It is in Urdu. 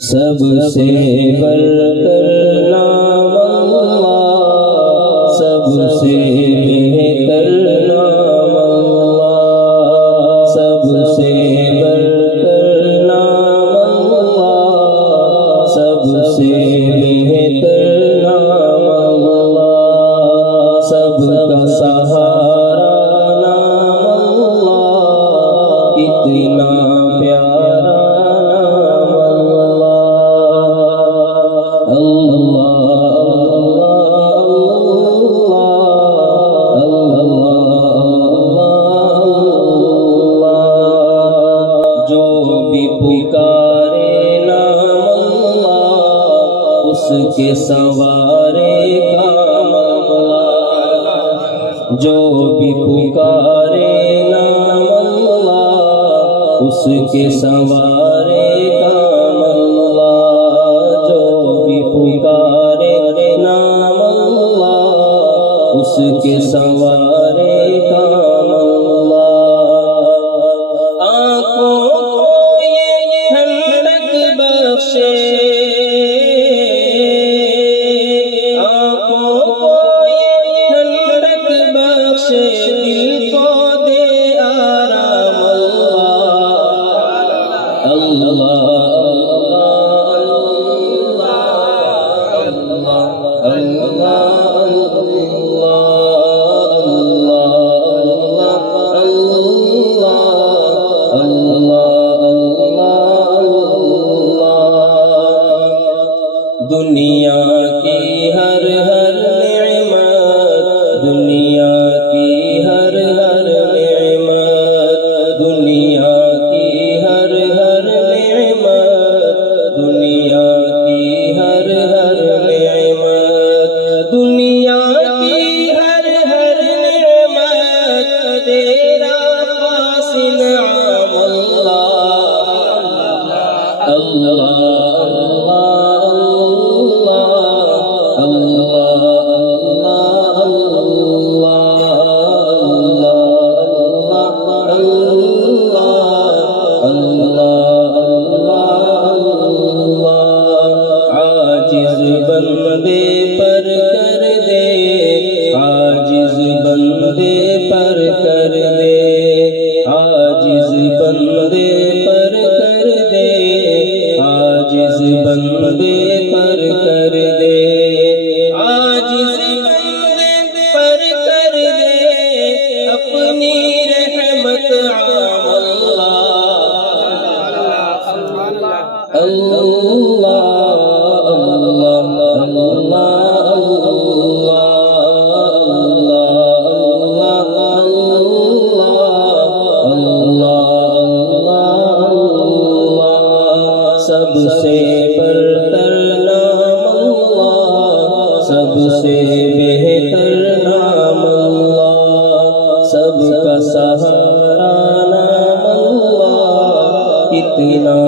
سب سے برتر نام اللہ، سب سے بہتر نام اللہ، سب سے برتر نام اللہ، سب سے بہتر نام اللہ، سب کا سہارا نام اللہ، کتنا پیارا نام اللہ، اللہ جو بھی پکارے نام اللہ، اس کے سوارے کام اللہ، جو بھی پکارے نام اللہ، اس کے سوارے کام اللہ، جو بھی پکارے نام اللہ، اس کے سوارے کام اللہ، آنکھوں کو یہ ٹھنڈک بخشے، آنکھوں کو یہ ٹھنڈک بخشے، دل کو دے آرام اللہ، اللہ دنیا کی ہر ہر نعمت، دنیا کی ہر ہر نعمت، دنیا کی ہر ہر نعمت، دنیا کی ہر ہر نعمت، دنیا کی ہر ہر نعمت تیرا خاص انعام اللہ، اللہ عاجز بندے پر کر دے، عاجز بندے پر کر دے، عاجز بندے پر کر دے، عاجز بندے پر کر دے، عاجز بندے پر کر دے، اپنی رحمت عام اللہ، اللہ سب سے برتر نام اللہ، سب سے بہتر نام اللہ، سب کا سہارا نام اللہ، کتنا